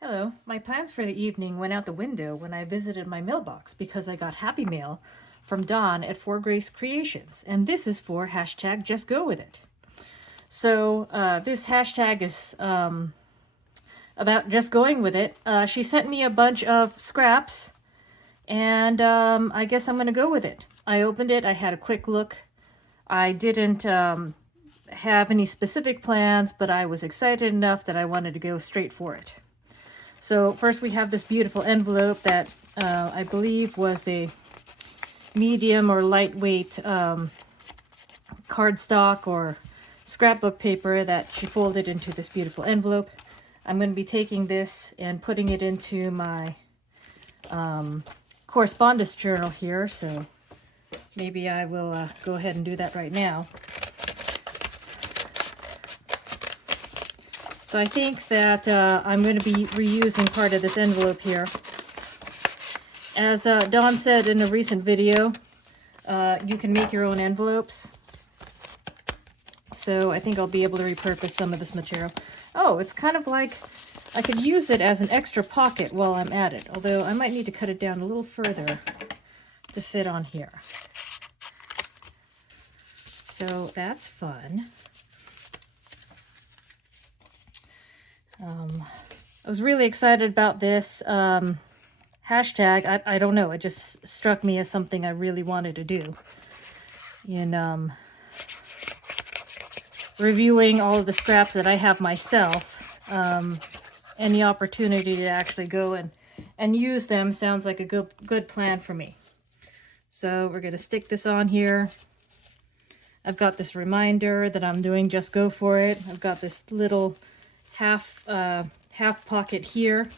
Hello. My plans for the evening went out the window when I visited my mailbox because I got Happy Mail from Dawn at Four Grace Creations, and this is for hashtag Just Go With It. So this hashtag is about just going with it. She sent me a bunch of scraps, and I guess I'm going to go with it. I opened it. I had a quick look. I didn't have any specific plans, but I was excited enough that I wanted to go straight for it. So first we have this beautiful envelope that I believe was a medium or lightweight cardstock or scrapbook paper that she folded into this beautiful envelope. I'm going to be taking this and putting it into my correspondence journal here, so maybe I will go ahead and do that right now. So I think that I'm going to be reusing part of this envelope here. As Dawn said in a recent video, you can make your own envelopes. So I think I'll be able to repurpose some of this material. Oh, it's kind of like I could use it as an extra pocket while I'm at it. Although I might need to cut it down a little further to fit on here. So that's fun. I was really excited about this hashtag. I don't know, it just struck me as something I really wanted to do in reviewing all of the scraps that I have myself. And the opportunity to actually go and use them sounds like a good plan for me. So we're going to stick this on here. I've got this reminder that I'm doing Just Go For It. I've got this little half pocket here,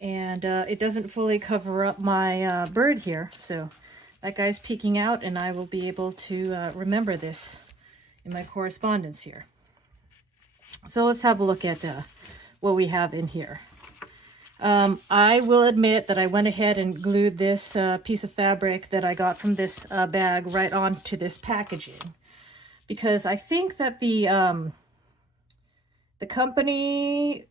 and it doesn't fully cover up my bird here, so that guy's peeking out, and I will be able to remember this in my correspondence here. So let's have a look at what we have in here. I will admit that I went ahead and glued this piece of fabric that I got from this bag right onto this packaging, because I think that the company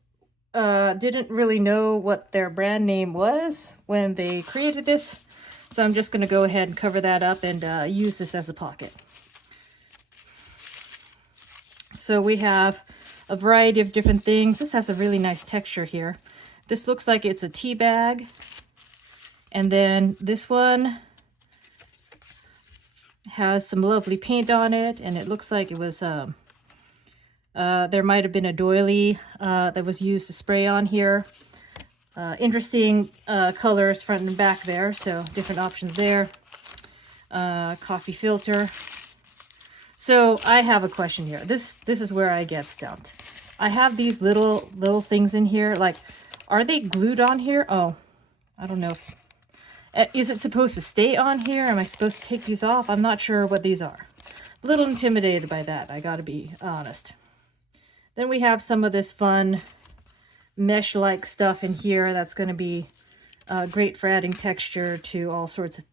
didn't really know what their brand name was when they created this. So I'm just going to go ahead and cover that up and use this as a pocket. So we have a variety of different things. This has a really nice texture here. This looks like it's a tea bag. And then this one has some lovely paint on it. And it looks like it was... there might have been a doily that was used to spray on here. Interesting colors front and back there, so different options there. Coffee filter. So I have a question here. This is where I get stumped. I have these little things in here. Like, are they glued on here? Oh, I don't know. Is it supposed to stay on here? Am I supposed to take these off? I'm not sure what these are. A little intimidated by that, I gotta be honest. Then we have some of this fun mesh-like stuff in here that's going to be great for adding texture to all sorts of,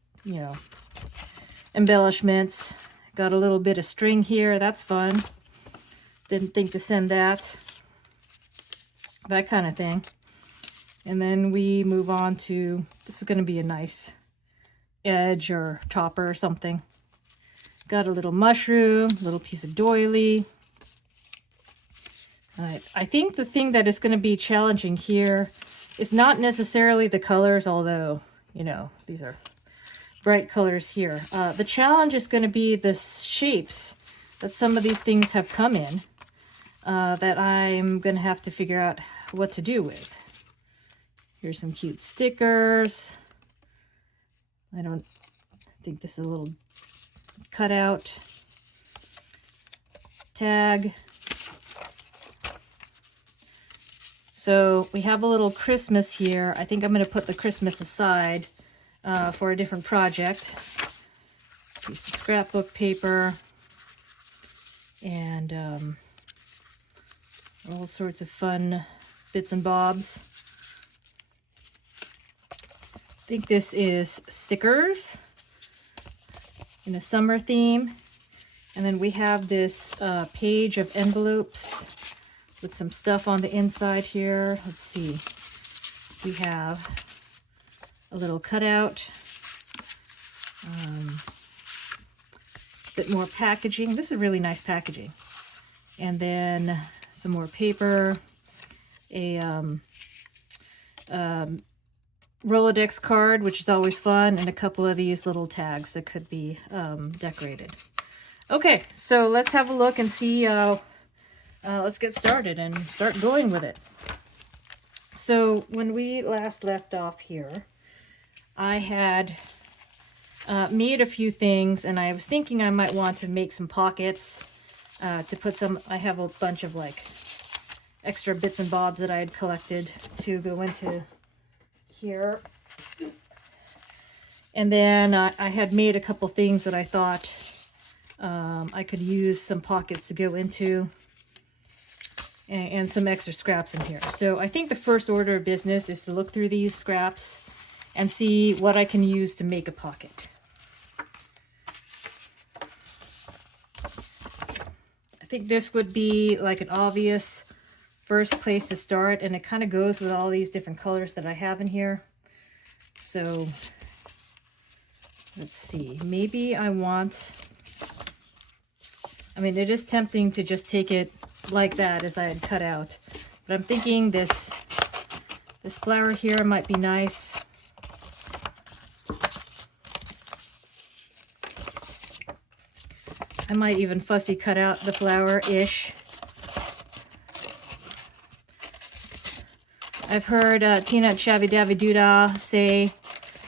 embellishments. Got a little bit of string here. That's fun. Didn't think to send that. That kind of thing. And then we move on to, this is going to be a nice edge or topper or something. Got a little mushroom, little piece of doily. I think the thing that is going to be challenging here is not necessarily the colors, although, these are bright colors here. The challenge is going to be the shapes that some of these things have come in that I'm going to have to figure out what to do with. Here's some cute stickers. I don't think this is a little cutout. Tag. So we have a little Christmas here. I think I'm going to put the Christmas aside for a different project. Piece of scrapbook paper and all sorts of fun bits and bobs. I think this is stickers in a summer theme. And then we have this page of envelopes with some stuff on the inside here. Let's see. We have a little cutout. Bit more packaging. This is really nice packaging. And then some more paper, a Rolodex card, which is always fun, and a couple of these little tags that could be decorated. Okay, so let's have a look and see. Let's get started and start going with it. So when we last left off here, I had made a few things, and I was thinking I might want to make some pockets to put some. I have a bunch of like extra bits and bobs that I had collected to go into here. And then I had made a couple things that I thought I could use some pockets to go into, and some extra scraps in here. So I think the first order of business is to look through these scraps and see what I can use to make a pocket. I think this would be like an obvious first place to start, and it kind of goes with all these different colors that I have in here. So let's see, maybe I want, I mean, it is tempting to just take it like that as I had cut out, but I'm thinking this flower here might be nice. I might even fussy cut out the flower-ish. I've heard Tina Shabby Dabby Doodah say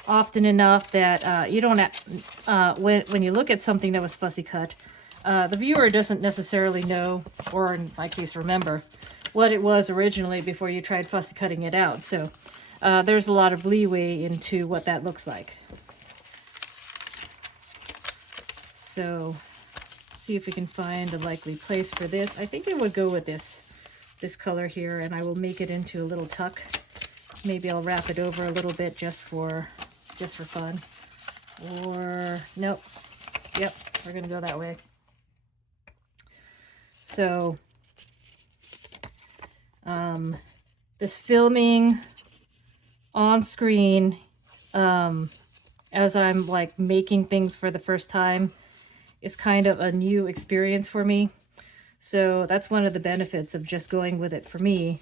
often enough that you don't, when you look at something that was fussy cut, the viewer doesn't necessarily know, or in my case remember, what it was originally before you tried fussy cutting it out. So there's a lot of leeway into what that looks like. So see if we can find a likely place for this. I think I would go with this color here, and I will make it into a little tuck. Maybe I'll wrap it over a little bit just for fun. Or nope. Yep, we're gonna go that way. So this filming on screen as I'm like making things for the first time is kind of a new experience for me. So that's one of the benefits of just going with it for me,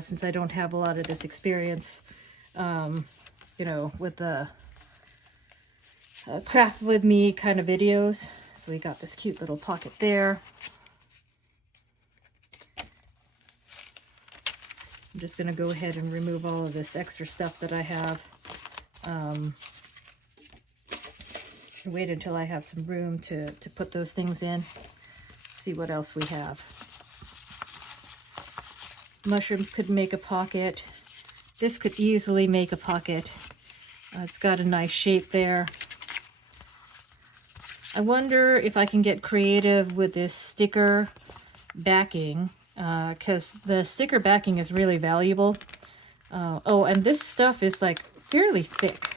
since I don't have a lot of this experience, you know, with the craft with me kind of videos. So we got this cute little pocket there. I'm just going to go ahead and remove all of this extra stuff that I have. Wait until I have some room to put those things in. See what else we have. Mushrooms could make a pocket. This could easily make a pocket. It's got a nice shape there. I wonder if I can get creative with this sticker backing, because the sticker backing is really valuable. Oh, and this stuff is like fairly thick.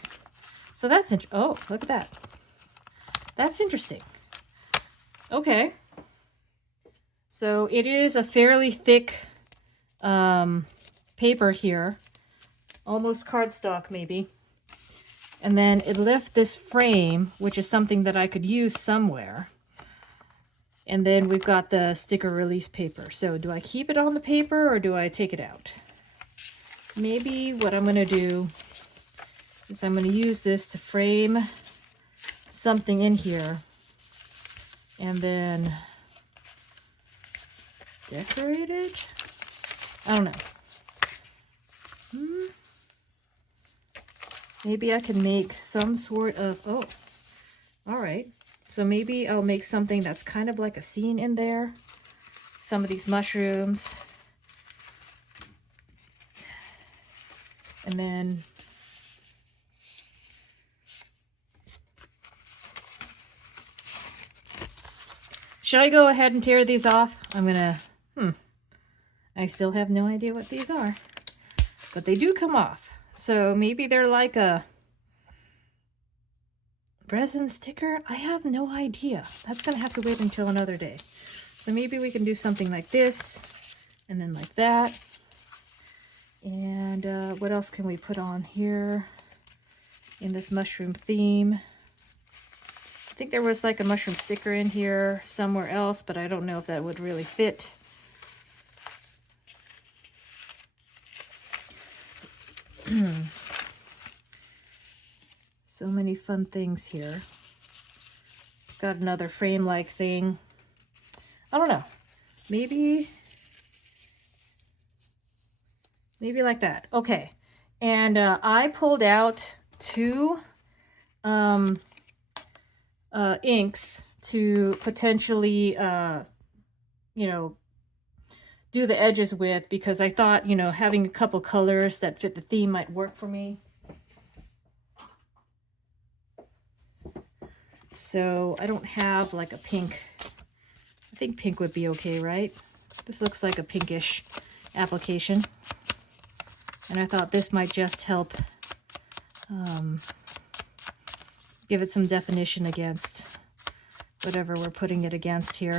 So that's, oh, look at that. That's interesting. Okay. So it is a fairly thick paper here, almost cardstock maybe. And then it left this frame, which is something that I could use somewhere. And then we've got the sticker release paper. So do I keep it on the paper or do I take it out? Maybe what I'm going to do is I'm going to use this to frame something in here and then decorate it? I don't know. Maybe I can make some sort of, oh, all right. So maybe I'll make something that's kind of like a scene in there. Some of these mushrooms. And then should I go ahead and tear these off? I'm gonna, I still have no idea what these are, but they do come off. So maybe they're like a resin sticker. I have no idea. That's gonna have to wait until another day. So maybe we can do something like this, And then like that. And what else can we put on here in this mushroom theme? I think there was like a mushroom sticker in here somewhere else, but I don't know if that would really fit. So many fun things here. Got another frame-like thing. I don't know. Maybe like that. Okay. And I pulled out 2 inks to potentially, you know, do the edges with, because I thought, you know, having a couple colors that fit the theme might work for me. So I don't have like a pink. I think pink would be okay, right? This looks like a pinkish application. And I thought this might just help give it some definition against whatever we're putting it against here.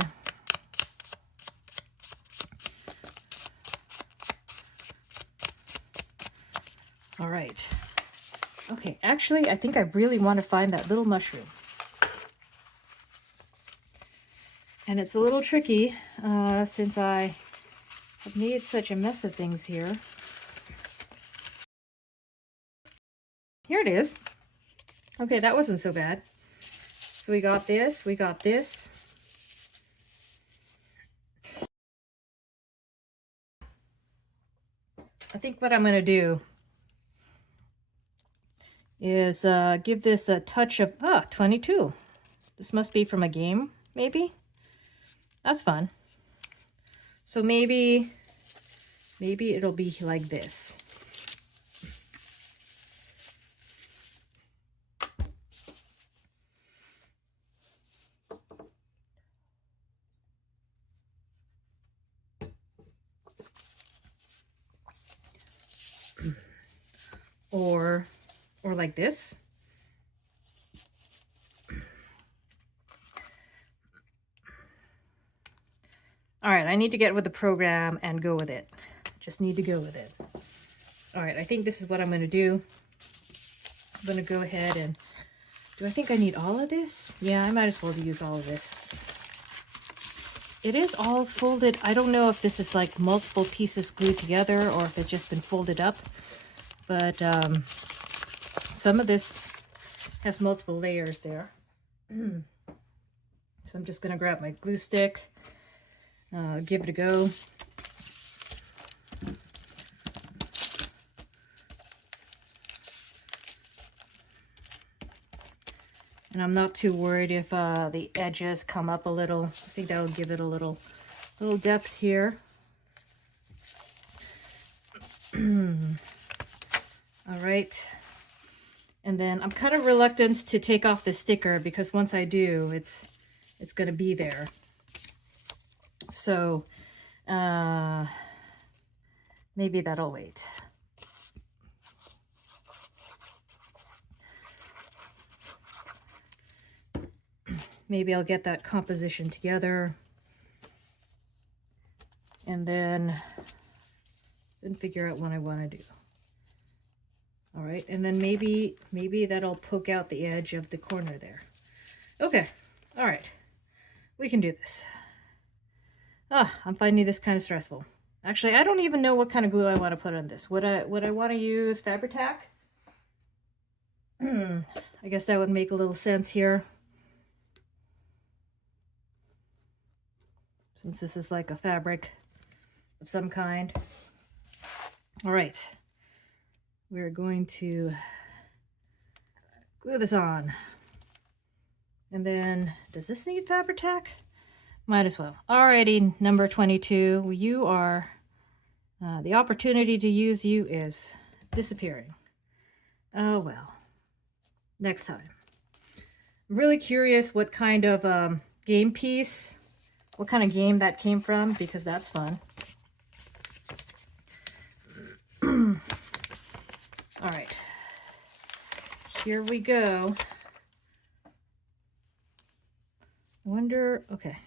All right. Okay, actually, I think I really want to find that little mushroom. And it's a little tricky since I have made such a mess of things here. Here it is. Okay, that wasn't so bad. So we got this, we got this. I think what I'm going to do is give this a touch of, 22. This must be from a game, maybe? That's fun. So maybe it'll be like this. Or like this. All right, I need to get with the program and go with it. Just need to go with it. All right, I think this is what I'm going to do. I'm going to go ahead and... Do I think I need all of this? Yeah, I might as well use all of this. It is all folded. I don't know if this is like multiple pieces glued together or if it's just been folded up. But some of this has multiple layers there. So I'm just going to grab my glue stick. Give it a go. And I'm not too worried if the edges come up a little. I think that'll give it a little depth here. All right. And then I'm kind of reluctant to take off the sticker because once I do, it's going to be there. So maybe that'll wait. Maybe I'll get that composition together and then figure out what I want to do. All right, and then maybe that'll poke out the edge of the corner there. Okay, all right, we can do this. I'm finding this kind of stressful. Actually, I don't even know what kind of glue I want to put on this. Would I want to use Fabri-Tac? I guess that would make a little sense here. Since this is like a fabric of some kind. All right. We're going to glue this on. And then, does this need Fabri-Tac? Might as well. Alrighty, number 22. You are, the opportunity to use you is disappearing. Oh well. Next time. I'm really curious what kind of game piece, what kind of game that came from, because that's fun. All right. Here we go. Wonder, okay.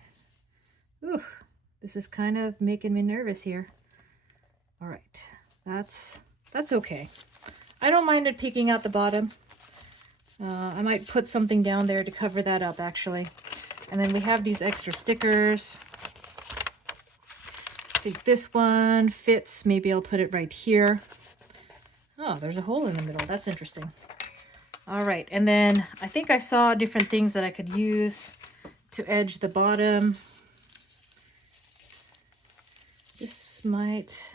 Ooh, this is kind of making me nervous here. That's okay. I don't mind it peeking out the bottom. I might put something down there to cover that up, actually. And then we have these extra stickers. I think this one fits. Maybe I'll put it right here. Oh, there's a hole in the middle. That's interesting. All right, and then I think I saw different things that I could use to edge the bottom. This might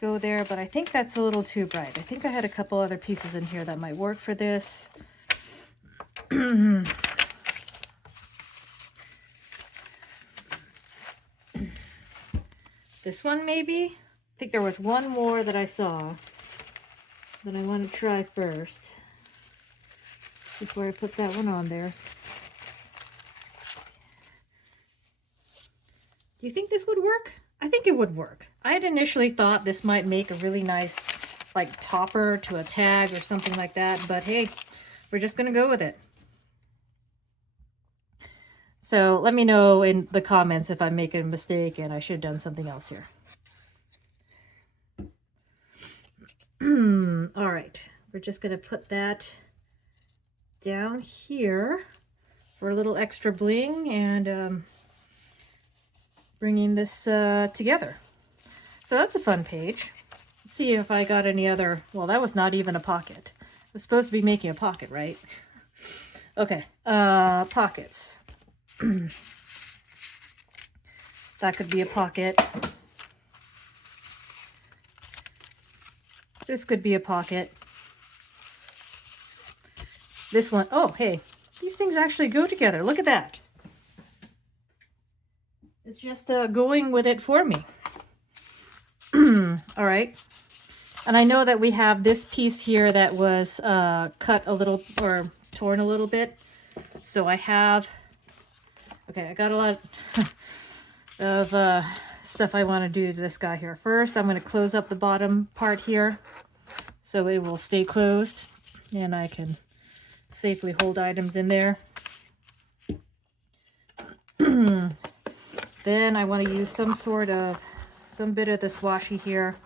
go there, but I think that's a little too bright. I think I had a couple other pieces in here that might work for this. This one maybe? I think there was one more that I saw that I want to try first before I put that one on there. Do you think this would work? I think it would work. I had initially thought this might make a really nice like topper to a tag or something like that, but hey, we're just gonna go with it. So let me know in the comments if I'm making a mistake and I should have done something else here. All right, we're just gonna put that down here for a little extra bling and bringing this together. So that's a fun page. Let's see if I got any other, well, that was not even a pocket. It was supposed to be making a pocket, right? Okay, pockets. That could be a pocket. This could be a pocket. This one, oh, hey, these things actually go together. Look at that. It's just going with it for me. All right. And I know that we have this piece here that was cut a little or torn a little bit. So I have, okay, I got a lot of stuff I want to do to this guy here. First, I'm going to close up the bottom part here so it will stay closed and I can safely hold items in there. Then I want to use some bit of this washi here.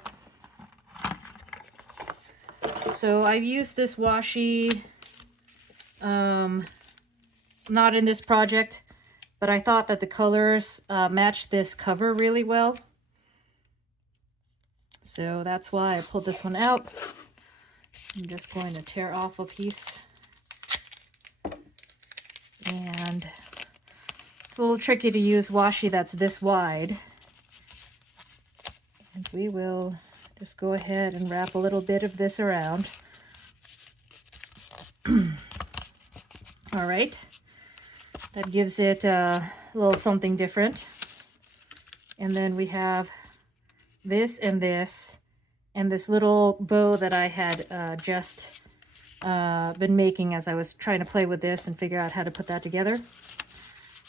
So I've used this washi, not in this project, but I thought that the colors matched this cover really well. So that's why I pulled this one out. I'm just going to tear off a piece. And it's a little tricky to use washi that's this wide. And we will just go ahead and wrap a little bit of this around. All right. That gives it a little something different. And then we have this and this little bow that I had just been making as I was trying to play with this and figure out how to put that together.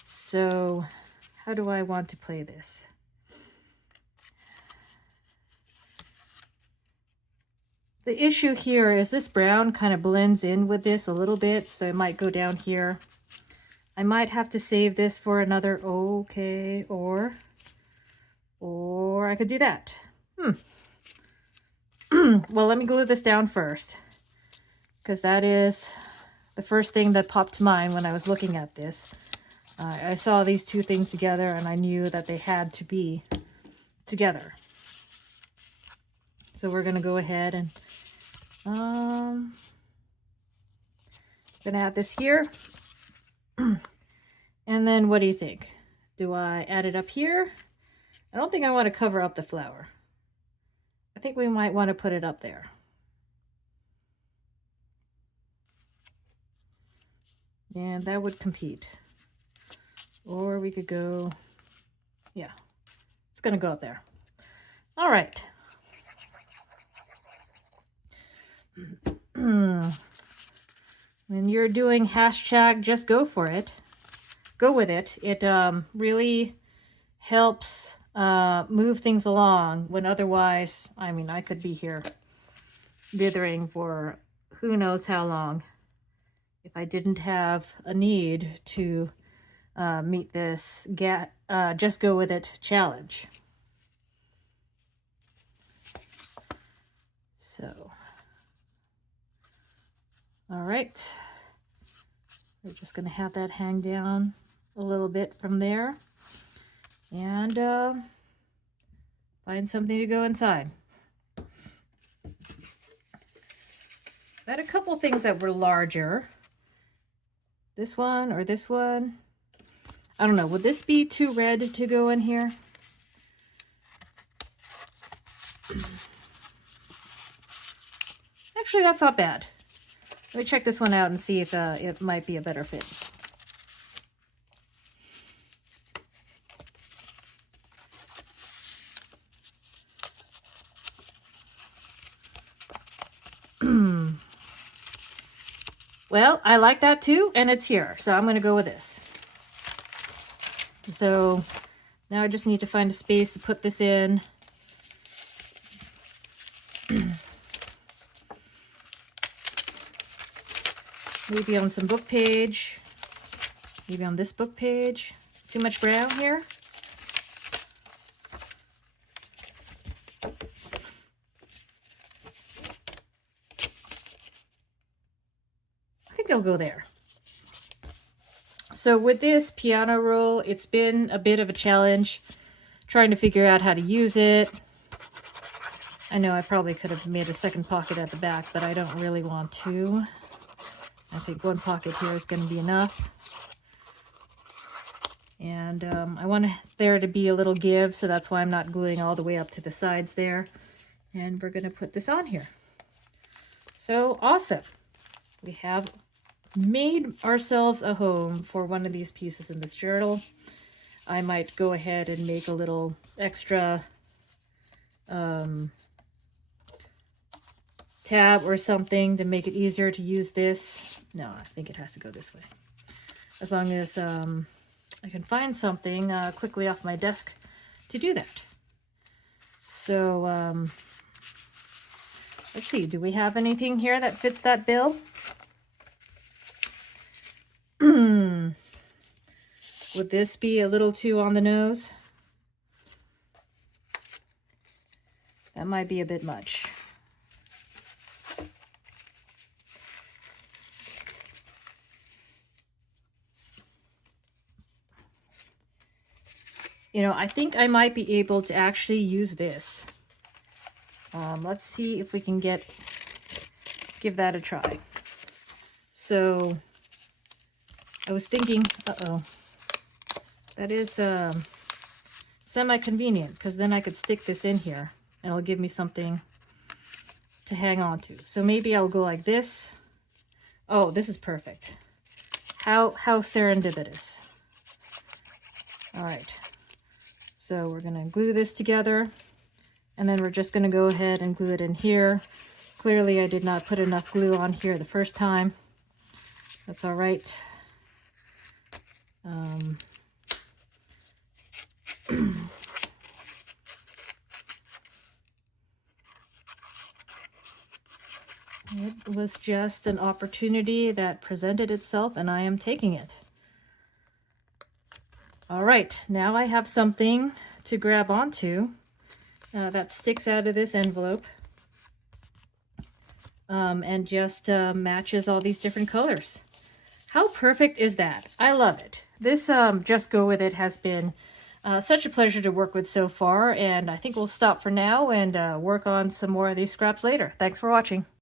So how do I want to play this? The issue here is this brown kind of blends in with this a little bit, so it might go down here. I might have to save this for another, okay, or I could do that. Well, let me glue this down first, because that is the first thing that popped to mind when I was looking at this. I saw these two things together and I knew that they had to be together. So we're going to go ahead and I'm going to add this here. And then what do you think? Do I add it up here? I don't think I want to cover up the flower. I think we might want to put it up there. And that would compete. Or we could go, yeah, it's going to go up there. All right. When you're doing hashtag just go for it, go with it. It really helps move things along when otherwise, I mean, I could be here dithering for who knows how long if I didn't have a need to meet this just go with it challenge. So, all right. We're just going to have that hang down a little bit from there. And find something to go inside. I had a couple things that were larger. This one or this one. I don't know. Would this be too red to go in here? Actually, that's not bad. Let me check this one out and see if it might be a better fit. Well, I like that too, and it's here, so I'm going to go with this. So now I just need to find a space to put this in. Maybe on some book page. Maybe on this book page. Too much brown here. I think I'll go there. So with this piano roll, it's been a bit of a challenge trying to figure out how to use it. I know I probably could have made a second pocket at the back, but I don't really want to. I think one pocket here is going to be enough. And I want there to be a little give, so that's why I'm not gluing all the way up to the sides there. And we're going to put this on here. So awesome. We have made ourselves a home for one of these pieces in this journal. I might go ahead and make a little extra tab or something to make it easier to use this. No, I think it has to go this way. As long as I can find something quickly off my desk to do that. So let's see, do we have anything here that fits that bill? Would this be a little too on the nose? That might be a bit much. You know, I think I might be able to actually use this. Let's see if we can give that a try. So I was thinking, that is semi-convenient, because then I could stick this in here and it'll give me something to hang on to. So maybe I'll go like this. Oh, this is perfect. How serendipitous. All right. So we're going to glue this together, and then we're just going to go ahead and glue it in here. Clearly I did not put enough glue on here the first time. That's all right. It was just an opportunity that presented itself, and I am taking it. All right, now I have something to grab onto that sticks out of this envelope and just matches all these different colors. How perfect is that? I love it. This Just Go With It has been such a pleasure to work with so far, and I think we'll stop for now and work on some more of these scraps later. Thanks for watching.